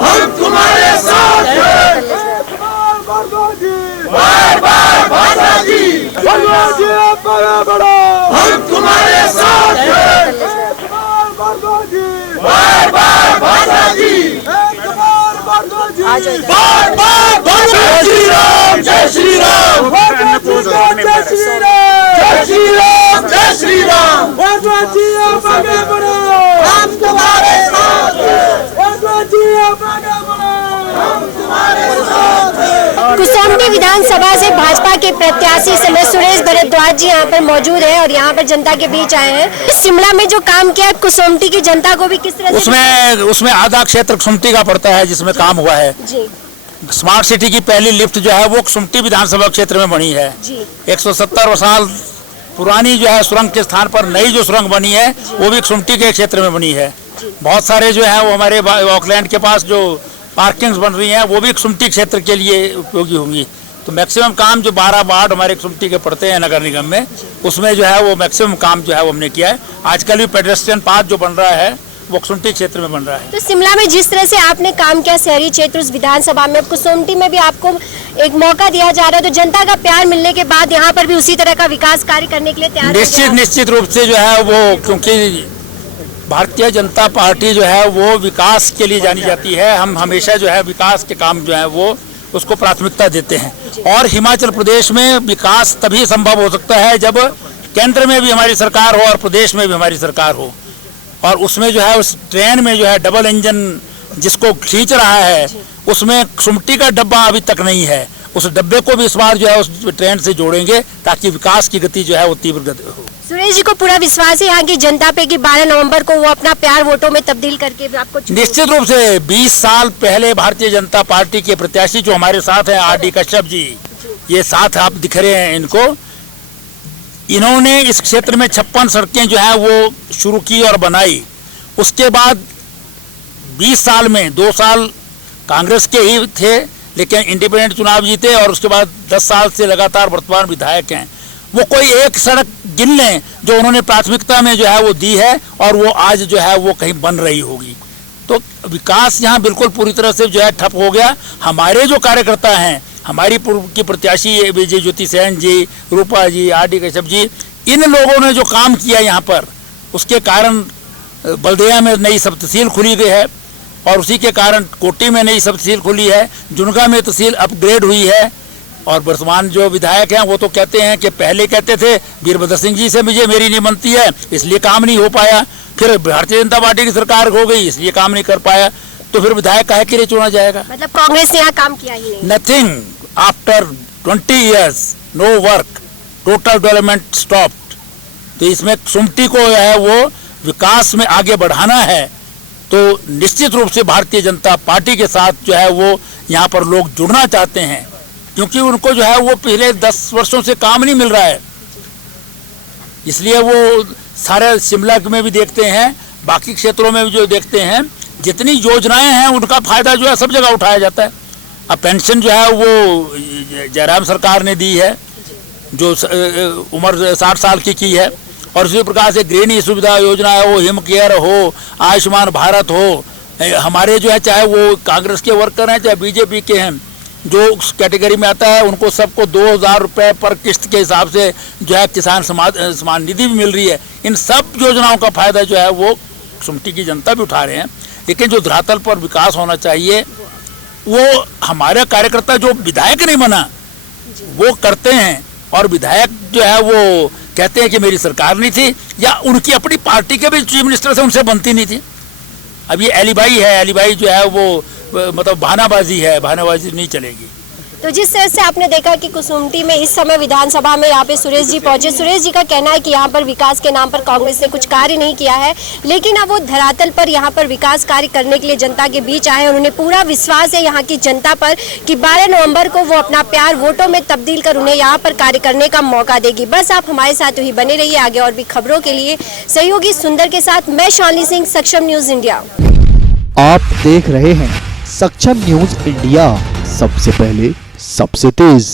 हम तुम्हारे साथ हैं। बार बार भाषाजी, हम तुम्हारे साथ हैं। बार बार भाषाजी, बार बार जय श्री राम, जय श्री राम, जय श्री राम, जय श्री राम। हम तुम्हारे साथ हैं। हम तुम्हारे साथ हैं। कुसुम्पटी विधानसभा से भाजपा के प्रत्याशी समय सुरेश भारद्वाज जी यहाँ पर मौजूद है और यहाँ पर जनता के बीच आए हैं। शिमला में जो काम किया कुसुम्पटी की जनता को भी किस तरह से उसमें आधा क्षेत्र कुसुम्पटी का पड़ता है जिसमें काम हुआ है जी। स्मार्ट सिटी की पहली लिफ्ट जो है वो कुसुम्पटी विधानसभा क्षेत्र में बनी है जी। 170 साल पुरानी जो है सुरंग के स्थान पर नई जो सुरंग बनी है वो भी कुसुम्पटी के क्षेत्र में बनी है। बहुत सारे जो है वो हमारे ऑकलैंड के पास जो पार्किंग्स बन रही हैं वो भी कुसुम्पटी क्षेत्र के लिए उपयोगी होंगी। तो मैक्सिमम काम जो 12 वार्ड हमारे कुसुम्पटी के पड़ते हैं नगर निगम में उसमें जो है वो मैक्सिमम काम जो है वो हमने किया है। आजकल भी पेडेस्ट्रियन पाथ जो बन रहा है वो कुसुम्पटी क्षेत्र में बन रहा है। तो शिमला में जिस तरह से आपने काम किया शहरी क्षेत्र उस विधानसभा में, कुसुम्पटी में भी आपको एक मौका दिया जा रहा है, तो जनता का प्यार मिलने के बाद यहाँ पर भी उसी तरह का विकास कार्य करने के लिए तैयार निश्चित रूप से जो है वो, क्योंकि भारतीय जनता पार्टी जो है वो विकास के लिए जानी जाती है। हम हमेशा जो है विकास के काम जो है वो उसको प्राथमिकता देते हैं और हिमाचल प्रदेश में विकास तभी संभव हो सकता है जब केंद्र में भी हमारी सरकार हो और प्रदेश में भी हमारी सरकार हो। और उसमें जो है उस ट्रेन में जो है डबल इंजन जिसको खींच रहा है उसमें कुसुम्पटी का डब्बा अभी तक नहीं है। उस डब्बे को भी इस बार जो है उस ट्रेन से जोड़ेंगे ताकि विकास की गति जो है वो तीव्र गति हो। सुरेश जी को पूरा विश्वास है यहाँ की जनता पे कि 12 नवंबर को वो अपना प्यार वोटों में तब्दील करके आपको निश्चित रूप से 20 साल पहले भारतीय जनता पार्टी के प्रत्याशी जो हमारे साथ हैं आर डी कश्यप जी, ये साथ आप दिख रहे हैं इनको, इन्होंने इस क्षेत्र में 56 सड़कें जो है वो शुरू की और बनाई। उसके बाद 20 साल में 2 साल कांग्रेस के ही थे लेकिन इंडिपेंडेंट चुनाव जीते और उसके बाद 10 साल से लगातार वर्तमान विधायक हैं। वो कोई एक सड़क गिन लें जो उन्होंने प्राथमिकता में जो है वो दी है और वो आज जो है वो कहीं बन रही होगी। तो विकास यहाँ बिल्कुल पूरी तरह से जो है ठप हो गया। हमारे जो कार्यकर्ता हैं, हमारी पूर्व की प्रत्याशी विजय ज्योति सेन जी, रूपा जी, आर डी कश्यप जी, इन लोगों ने जो काम किया यहाँ पर उसके कारण बल्दिया में नई सब तहसील खुली गई है और उसी के कारण कोटी में नई सब तहसील खुली है, जुनगा में तहसील अपग्रेड हुई है। और वर्तमान जो विधायक हैं वो तो कहते हैं कि पहले कहते थे वीरभद्र सिंह जी से मुझे मेरी नहीं बनती है इसलिए काम नहीं हो पाया, फिर भारतीय जनता पार्टी की सरकार हो गई इसलिए काम नहीं कर पाया, तो फिर विधायक काहे के लिए चुना जाएगा? मतलब कांग्रेस ने यहाँ काम किया ही नहीं। Nothing after 20 years no work, total development stopped. तो इसमें कुसुम्पटी को है वो विकास में आगे बढ़ाना है तो निश्चित रूप से भारतीय जनता पार्टी के साथ जो है वो यहाँ पर लोग जुड़ना चाहते हैं क्योंकि उनको जो है वो पिछले 10 वर्षों से काम नहीं मिल रहा है। इसलिए वो सारे शिमला में भी देखते हैं, बाकी क्षेत्रों में भी जो देखते हैं, जितनी योजनाएं हैं उनका फायदा जो है सब जगह उठाया जाता है। अब पेंशन जो है वो जयराम सरकार ने दी है जो उम्र 60 साल की है और उसी प्रकार से गृहिणी सुविधा योजना है, वो हिम केयर हो, आयुष्मान भारत हो, हमारे जो है चाहे वो कांग्रेस के वर्कर हैं चाहे बीजेपी के हैं, जो उस कैटेगरी में आता है उनको सबको 2000 रुपये पर किस्त के हिसाब से जो है किसान सम्मान निधि भी मिल रही है। इन सब योजनाओं का फायदा जो है वो कुसुम्पटी की जनता भी उठा रहे हैं। लेकिन जो धरातल पर विकास होना चाहिए वो हमारे कार्यकर्ता जो विधायक नहीं बना वो करते हैं और विधायक जो है वो कहते हैं कि मेरी सरकार नहीं थी या उनकी अपनी पार्टी के भी चीफ मिनिस्टर से उनसे बनती नहीं थी। अब ये एलिबाई है, एलिबाई जो है वो मतलब बहानाबाजी है, बहानाबाजी नहीं चलेगी। तो जिस तरह से आपने देखा कि कुसुम्पटी में इस समय विधानसभा में यहाँ पे सुरेश जी पहुंचे, सुरेश जी का कहना है कि यहाँ पर विकास के नाम पर कांग्रेस ने कुछ कार्य नहीं किया है, लेकिन अब वो धरातल पर यहाँ पर विकास कार्य करने के लिए जनता के बीच आए। उन्होंने पूरा विश्वास है यहाँ की जनता पर कि 12 नवंबर को वो अपना प्यार वोटों में तब्दील कर उन्हें यहाँ पर कार्य करने का मौका देगी। बस आप हमारे साथ ही बने रहिए, आगे और भी खबरों के लिए सहयोगी सुंदर के साथ मैं शालिनी सिंह, सक्षम न्यूज इंडिया। आप देख रहे हैं सक्षम न्यूज इंडिया, सबसे पहले सबसे तेज।